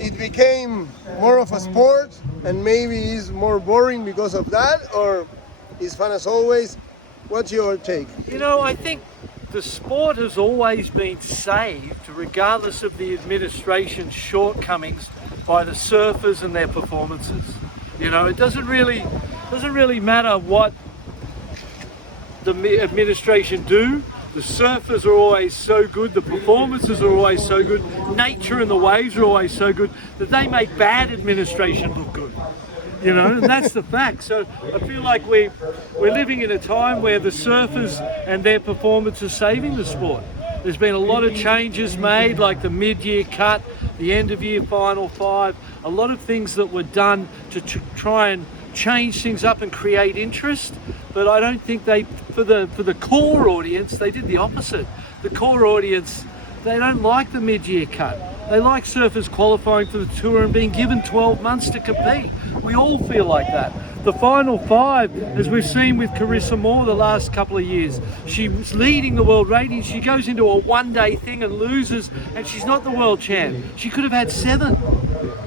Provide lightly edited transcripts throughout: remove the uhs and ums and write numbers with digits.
it became more of a sport and maybe is more boring because of that, or is fun as always? What's your take? You know, I think the sport has always been saved, regardless of the administration's shortcomings, by the surfers and their performances. You know, it doesn't really matter what the administration do. The surfers are always so good, the performances are always so good, nature and the waves are always so good that they make bad administration look good. You know, and that's the fact. So I feel like we're living in a time where the surfers and their performance is saving the sport. There's been a lot of changes made, like the mid-year cut, the end-of-year final five, a lot of things that were done to try and change things up and create interest. But I don't think for the core audience, they did the opposite. The core audience, they don't like the mid-year cut. They like surfers qualifying for the tour and being given 12 months to compete. We all feel like that. The final five, as we've seen with Carissa Moore the last couple of years, she was leading the world ratings. She goes into a one-day thing and loses, and she's not the world champ. She could have had 7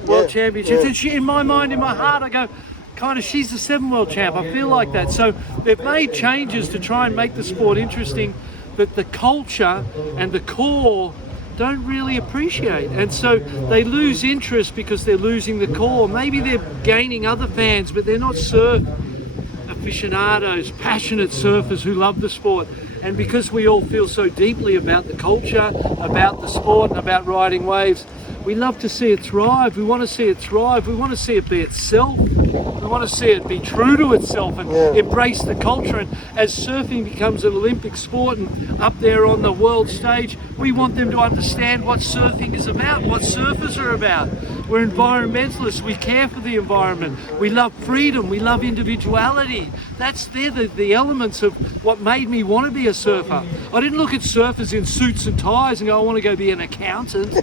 world championships. And in my mind, in my heart, I go, kind of, she's the 7 world champ. I feel like that. So they've made changes to try and make the sport interesting, but the culture and the core don't really appreciate, and so they lose interest because they're losing the core. Maybe they're gaining other fans, but they're not surf aficionados, passionate surfers who love the sport. And because we all feel so deeply about the culture, about the sport, and about riding waves, we love to see it thrive. We want to see it thrive. We want to see it be itself. We want to see it be true to itself and embrace the culture. And as surfing becomes an Olympic sport and up there on the world stage, we want them to understand what surfing is about, what surfers are about. We're environmentalists. We care for the environment. We love freedom. We love individuality. They're the elements of what made me want to be a surfer. I didn't look at surfers in suits and ties and go, I want to go be an accountant.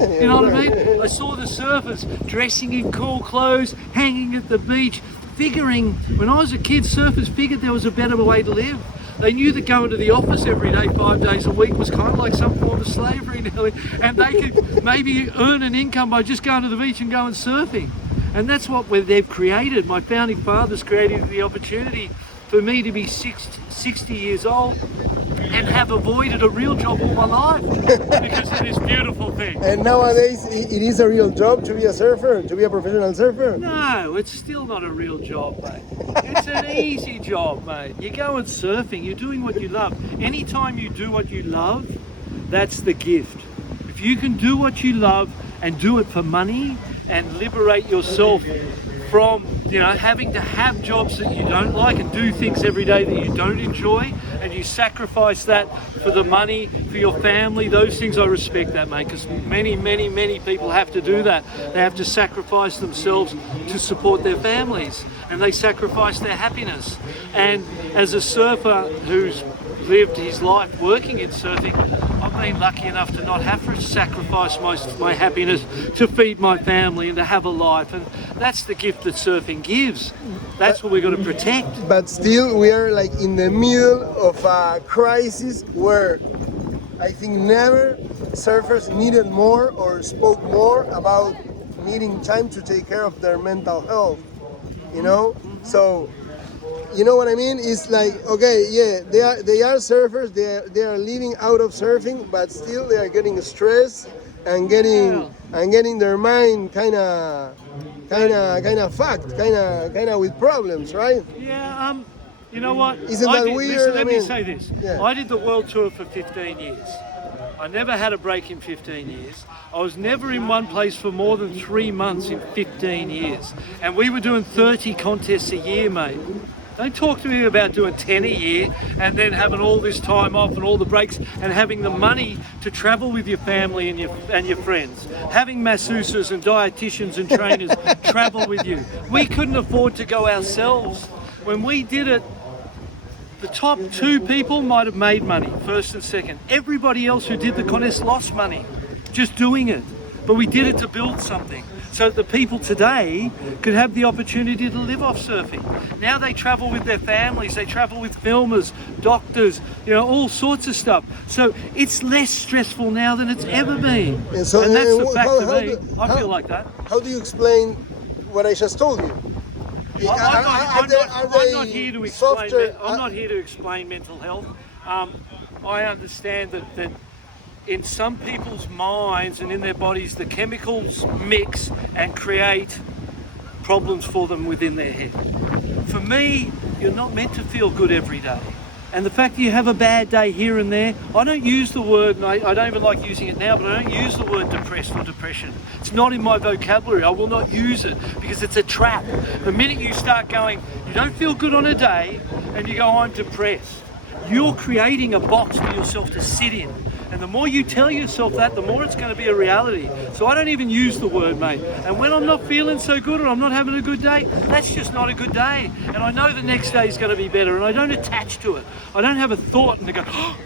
You know what I mean? I saw the surfers dressing in cool clothes, hanging at the beach, figuring, when I was a kid, surfers figured there was a better way to live. They knew that going to the office every day, 5 days a week, was kind of like some form of slavery nearly, and they could maybe earn an income by just going to the beach and going surfing. And that's what they've created. My founding fathers created the opportunity for me to be 60 years old and have avoided a real job all my life because of this beautiful thing. And nowadays, it is a real job to be a surfer, to be a professional surfer? No, it's still not a real job, mate. It's an easy job, mate. You go and surfing, you're doing what you love. Anytime you do what you love, that's the gift. If you can do what you love and do it for money and liberate yourself from, you know, having to have jobs that you don't like and do things every day that you don't enjoy, and you sacrifice that for the money, for your family, those things, I respect that, mate, because many people have to do that. They have to sacrifice themselves to support their families, and they sacrifice their happiness. And as a surfer who's lived his life working in surfing, I've been lucky enough to not have to sacrifice most of my happiness to feed my family and to have a life, and that's the gift that surfing gives. That's what we've got to protect. But still, we are like in the middle of a crisis where I think never surfers needed more or spoke more about needing time to take care of their mental health, you know? So, you know what I mean? It's like, okay, yeah, they are surfers, they are living out of surfing, but still they are getting stressed and getting their mind kind of fucked, kind of with problems, right? Yeah, you know what? Isn't that weird? Let me say this. Yeah. I did the world tour for 15 years. I never had a break in 15 years. I was never in one place for more than 3 months in 15 years. And we were doing 30 contests a year, mate. Don't talk to me about doing 10 a year and then having all this time off and all the breaks and having the money to travel with your family and your friends. Having masseuses and dietitians and trainers travel with you. We couldn't afford to go ourselves. When we did it, the top 2 people might have made money, first and second. Everybody else who did the contest lost money just doing it. but we did it to build something. So that the people today could have the opportunity to live off surfing. Now they travel with their families, they travel with filmers, doctors, all sorts of stuff. So it's less stressful now than it's ever been. And that's the fact to me. I feel like that. How do you explain what I just told you? I'm not here to explain. I'm not here to explain mental health. I understand that in some people's minds and in their bodies, the chemicals mix and create problems for them within their head. For me, you're not meant to feel good every day. And the fact that you have a bad day here and there, I don't use the word, and I don't even like using it now, but I don't use the word depressed or depression. It's not in my vocabulary. I will not use it because it's a trap. The minute you start going, you don't feel good on a day, and you go, I'm depressed, you're creating a box for yourself to sit in. And the more you tell yourself that, the more it's going to be a reality. So I don't even use the word, mate. And when I'm not feeling so good or I'm not having a good day, that's just not a good day. And I know the next day is going to be better, and I don't attach to it. I don't have a thought and I go, oh,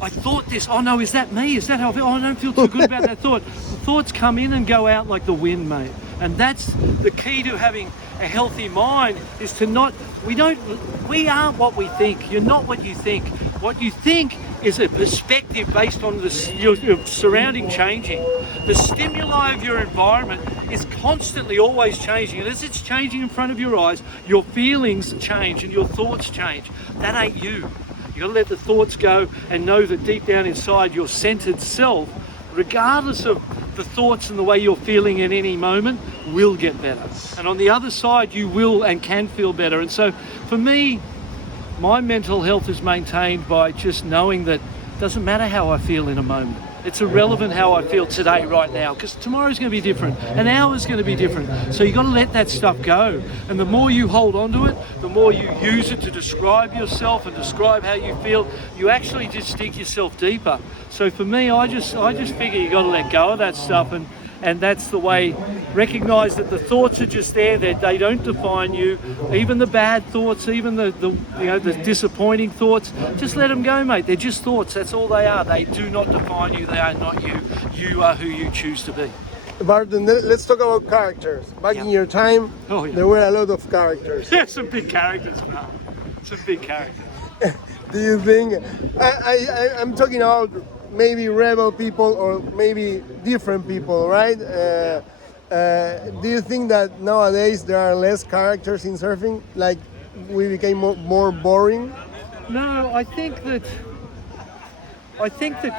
I thought this. Oh no, is that me? Is that how I feel? Oh, I don't feel too good about that thought. The thoughts come in and go out like the wind, mate. And that's the key to having a healthy mind, is to not, we aren't what we think. You're not what you think. What you think is a perspective based on your surrounding changing. The stimuli of your environment is constantly always changing, and as it's changing in front of your eyes, your feelings change and your thoughts change. That ain't you. You got to let the thoughts go and know that deep down inside, your centered self, regardless of the thoughts and the way you're feeling in any moment, will get better. And on the other side, you will and can feel better. And so for me, my mental health is maintained by just knowing that it doesn't matter how I feel in a moment. It's irrelevant how I feel today, right now, because tomorrow's going to be different, an hour's going to be different. So you've got to let that stuff go. And the more you hold on to it, the more you use it to describe yourself and describe how you feel, you actually just dig yourself deeper. So for me, I just figure you got to let go of that stuff, and that's the way. Recognize that the thoughts are just there, that they don't define you. Even the bad thoughts, even the disappointing thoughts, just let them go, mate. They're just thoughts. That's all they are. They do not define you. They are not you. You are who you choose to be. Barton, let's talk about characters. Back in your time, there were a lot of characters. Yeah, some big characters, man. Some big characters. Do you think, I'm talking about maybe rebel people or maybe different people, right? Do you think that nowadays there are less characters in surfing? Like we became more boring? No, I think that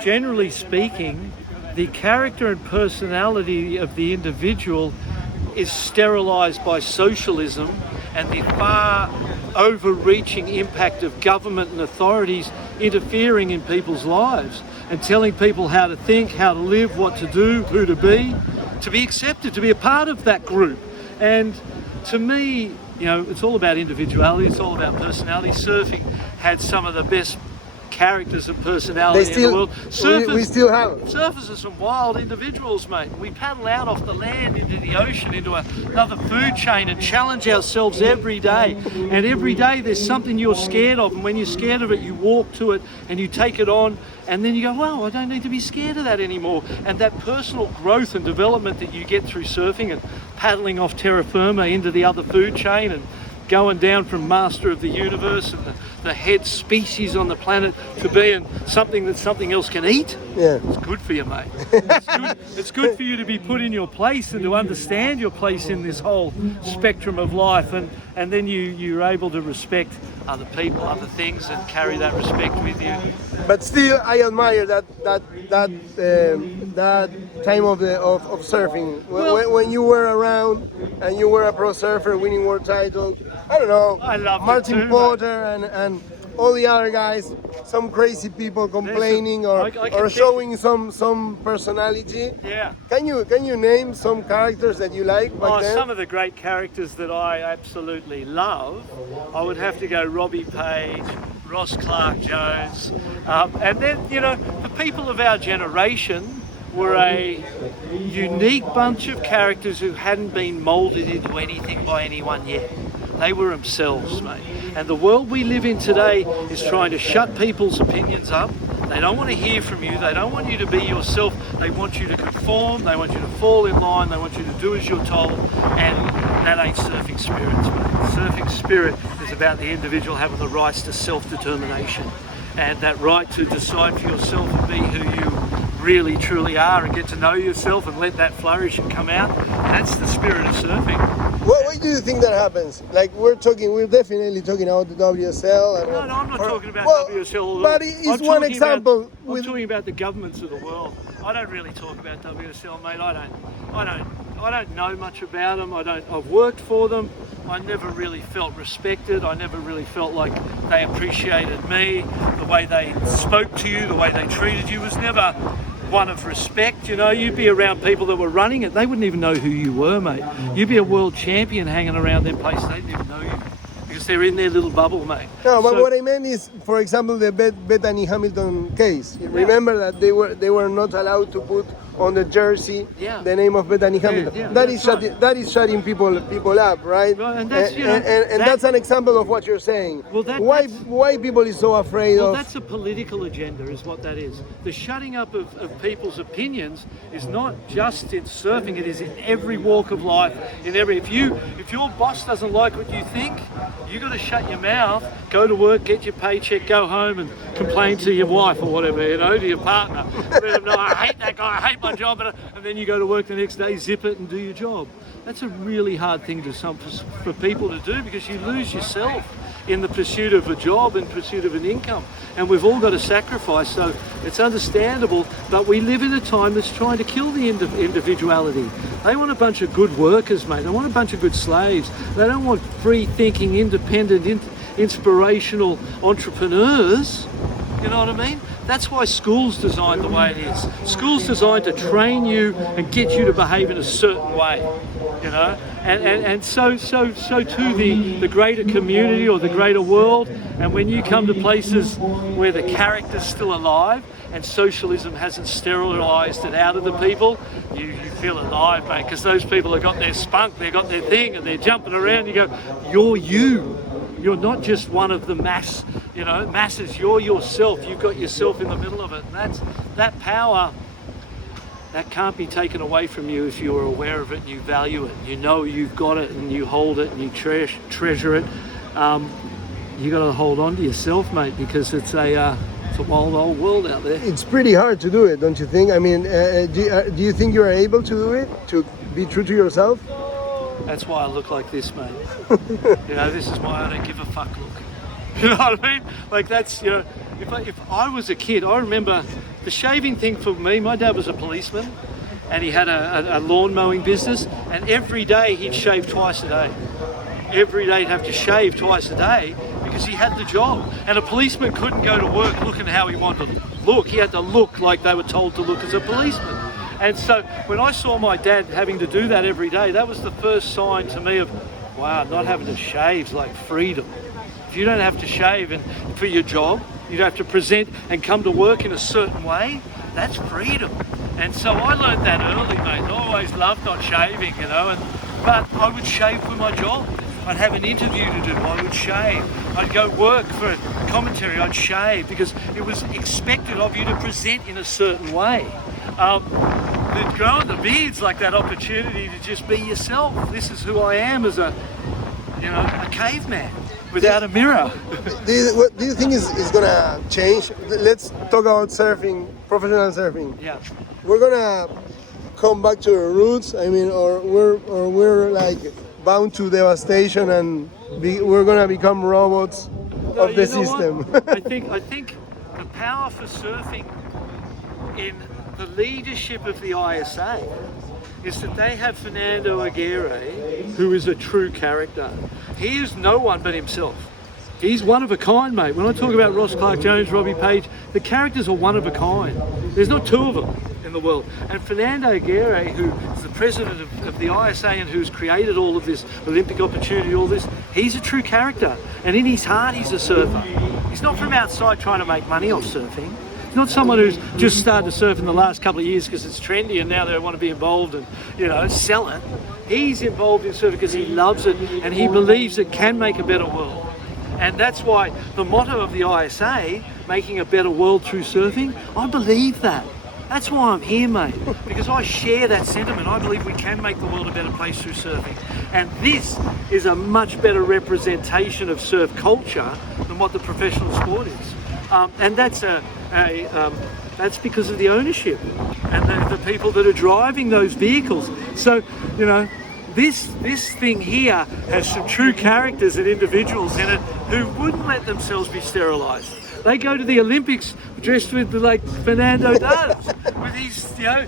generally speaking, the character and personality of the individual is sterilized by socialism and the far overreaching impact of government and authorities interfering in people's lives and telling people how to think, how to live, what to do, who to be accepted, to be a part of that group. And to me, it's all about individuality, it's all about personality. Surfing had some of the best characters and personality in the world. We still have. Surfers are some wild individuals, mate. We paddle out off the land into the ocean, into another food chain, and challenge ourselves every day. And every day there's something you're scared of, and when you're scared of it, you walk to it and you take it on, and then you go, well, I don't need to be scared of that anymore. And that personal growth and development that you get through surfing and paddling off terra firma into the other food chain and going down from master of the universe and the head species on the planet to being something that something else can eat. Yeah, it's good for you, mate. It's good for you to be put in your place and to understand your place in this whole spectrum of life, and then you're able to respect other people, other things, and carry that respect with you. But still, I admire that time of surfing when you were around and you were a pro surfer, winning world titles. I don't know. I love Martin Porter and all the other guys. Some crazy people complaining or showing some personality. Yeah. Can you name some characters that you like back then? Some of the great characters that I absolutely love. I would have to go Robbie Page, Ross Clark-Jones, and then the people of our generation were a unique bunch of characters who hadn't been moulded into anything by anyone yet. They were themselves, mate. And the world we live in today is trying to shut people's opinions up. They don't want to hear from you. They don't want you to be yourself. They want you to conform. They want you to fall in line. They want you to do as you're told. And that ain't surfing spirit, mate. Surfing spirit is about the individual having the rights to self-determination and that right to decide for yourself and be who you really truly are and get to know yourself and let that flourish and come out. That's the spirit of surfing. Why do you think that happens? Like we're definitely talking about the WSL. And, No, I'm not talking about WSL. But it's one example. I'm talking about the governments of the world. I don't really talk about WSL, mate. I don't know much about them. I've worked for them. I never really felt respected. I never really felt like they appreciated me. The way they spoke to you, the way they treated you was never one of respect. You know, you'd be around people that were running it, they wouldn't even know who you were, mate. You'd be a world champion hanging around their place, they didn't even know you because they're in their little bubble, mate. No, but what I meant is, for example, the Bethany Hamilton case. You remember that they were not allowed to put on the jersey the name of Bethany Hamilton. That is shutting people up, right? And that's, that's an example of what you're saying. Well, why people is so afraid of? Well, that's a political agenda, is what that is. The shutting up of people's opinions is not just in surfing; it is in every walk of life. If your boss doesn't like what you think, you got to shut your mouth, go to work, get your paycheck, go home, and complain to your wife or whatever, to your partner. No, I hate that guy. I hate my job, and then you go to work the next day, zip it and do your job. That's a really hard thing for people to do because you lose yourself in the pursuit of a job and pursuit of an income, and we've all got to sacrifice, so it's understandable, but we live in a time that's trying to kill the individuality. They want a bunch of good workers, mate. They want a bunch of good slaves. They don't want free thinking, independent, inspirational entrepreneurs. You know what I mean? That's why school's designed the way it is. School's designed to train you and get you to behave in a certain way, and so to the greater community or the greater world. And when you come to places where the character's still alive and socialism hasn't sterilized it out of the people, you feel alive, mate, because those people have got their spunk, they've got their thing, and they're jumping around. You go, you're you. You're not just one of the masses. You're yourself. You've got yourself in the middle of it. And that power, that can't be taken away from you if you're aware of it and you value it. You know you've got it and you hold it and you treasure it. You got to hold on to yourself, mate, because it's a wild old world out there. It's pretty hard to do it, don't you think? I mean, do you think you are able to do it, to be true to yourself? That's why I look like this, mate. This is why I don't give a fuck look. You know what I mean? Like that's, if I was a kid, I remember the shaving thing for me. My dad was a policeman and he had a lawn mowing business, and every day he'd shave twice a day. Every day he'd have to shave twice a day because he had the job. And a policeman couldn't go to work looking how he wanted to look. He had to look like they were told to look as a policeman. And so when I saw my dad having to do that every day, that was the first sign to me of, wow, not having to shave's like freedom. If you don't have to shave and for your job, you don't have to present and come to work in a certain way, that's freedom. And so I learned that early, mate. I always loved not shaving, but I would shave for my job. I'd have an interview to do, I would shave. I'd go work for commentary, I'd shave, because it was expected of you to present in a certain way. Growing the beard's like that opportunity to just be yourself. This is who I am as a caveman without a mirror. What do you think is gonna change? Let's talk about surfing, professional surfing. Yeah. We're gonna come back to our roots. I mean, or we're like bound to devastation, and we're gonna become robots of the system. I think the power for surfing in the leadership of the ISA is that they have Fernando Aguirre, who is a true character. He is no one but himself. He's one of a kind, mate. When I talk about Ross Clark-Jones, Robbie Page, the characters are one of a kind. There's not two of them in the world. And Fernando Aguirre, who is the president of the ISA and who's created all of this Olympic opportunity, all this, he's a true character. And in his heart, he's a surfer. He's not from outside trying to make money off surfing. He's not someone who's just started to surf in the last couple of years because it's trendy and now they want to be involved and, sell it. He's involved in surfing because he loves it and he believes it can make a better world. And that's why the motto of the ISA, making a better world through surfing, I believe that. That's why I'm here, mate, because I share that sentiment. I believe we can make the world a better place through surfing. And this is a much better representation of surf culture than what the professional sport is. And that's that's because of the ownership and the people that are driving those vehicles. So, you know, this thing here has some true characters and individuals in it who wouldn't let themselves be sterilised. They go to the Olympics dressed with like Fernando does, with his, you know,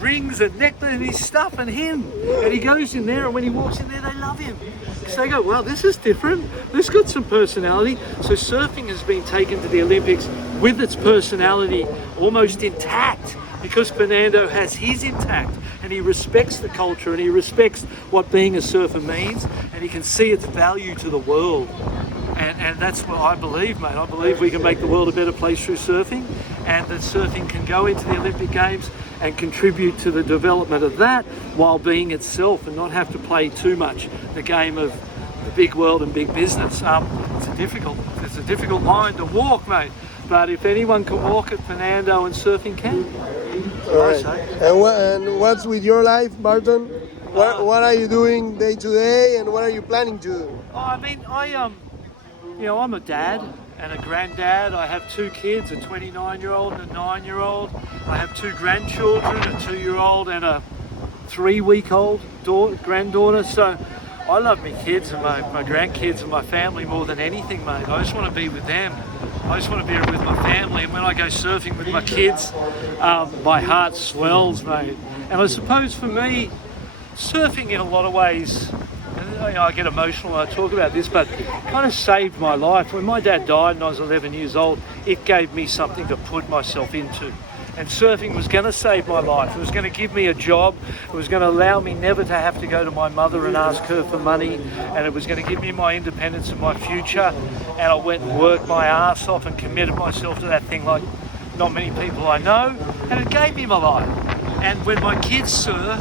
rings and necklace and his stuff and him. And he goes in there, and when he walks in there, they love him. So they go, well, this is different. This got some personality. So surfing has been taken to the Olympics with its personality almost intact, because Fernando has his intact, and he respects the culture, and he respects what being a surfer means, and he can see its value to the world. And that's what I believe, mate. I believe we can make the world a better place through surfing, and that surfing can go into the Olympic Games and contribute to the development of that while being itself, and not have to play too much the game of the big world and big business. It's a difficult line to walk, mate. But if anyone can walk it, Fernando and surfing can. All right. And what's with your life, Barton? What are you doing day to day, and what are you planning to do? I mean, you know, I'm a dad and a granddad. I have two kids, a 29-year-old and a 9-year-old. I have two grandchildren, a 2-year-old and a 3-week-old granddaughter. So I love my kids and my grandkids and my family more than anything, mate. I just want to be with them. I just want to be with my family. And when I go surfing with my kids, my heart swells, mate. And I suppose for me, surfing in a lot of ways, you know, I get emotional when I talk about this, but it kind of saved my life. When my dad died and I was 11 years old, it gave me something to put myself into. And surfing was going to save my life. It was going to give me a job. It was going to allow me never to have to go to my mother and ask her for money. And it was going to give me my independence and my future. And I went and worked my ass off and committed myself to that thing like not many people I know. And it gave me my life. And when my kids surf,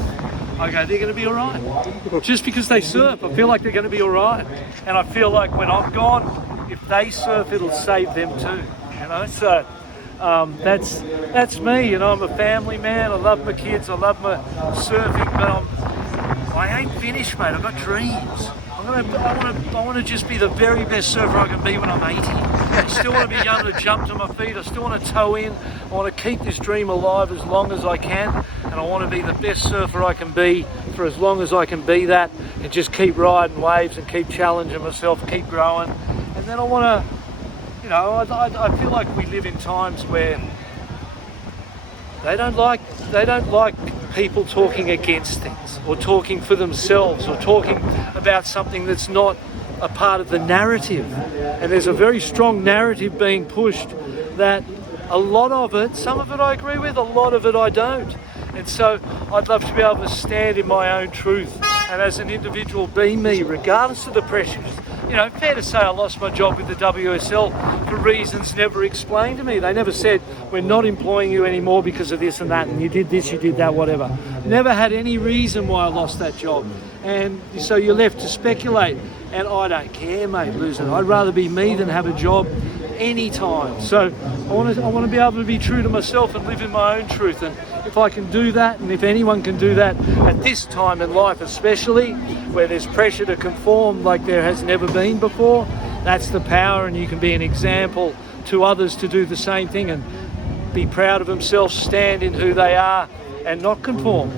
I go, they're going to be all right. Just because they surf, I feel like they're going to be all right. And I feel like when I'm gone, if they surf, it'll save them too. You know, so that's me. You know, I'm a family man. I love my kids. I love my surfing, but I ain't finished, mate. I've got dreams. I want to just be the very best surfer I can be when I'm 80. I still want to be able to jump to my feet. I still want to toe in. I want to keep this dream alive as long as I can. And I want to be the best surfer I can be for as long as I can be that, and just keep riding waves and keep challenging myself, keep growing. And then I want to, you know, I feel like we live in times where they don't like people talking against things, or talking for themselves, or talking about something that's not a part of the narrative. And there's a very strong narrative being pushed that a lot of it, some of it I agree with, a lot of it I don't. And so I'd love to be able to stand in my own truth, and as an individual be me, regardless of the pressures. You know, fair to say I lost my job with the WSL for reasons never explained to me. They never said, we're not employing you anymore because of this and that, and you did this, you did that, whatever. Never had any reason why I lost that job. And so you're left to speculate. And I don't care, mate, losing it. I'd rather be me than have a job anytime. So I want to be able to be true to myself and live in my own truth. And if I can do that, and if anyone can do that at this time in life especially, where there's pressure to conform like there has never been before, that's the power. And you can be an example to others to do the same thing and be proud of themselves, stand in who they are and not conform.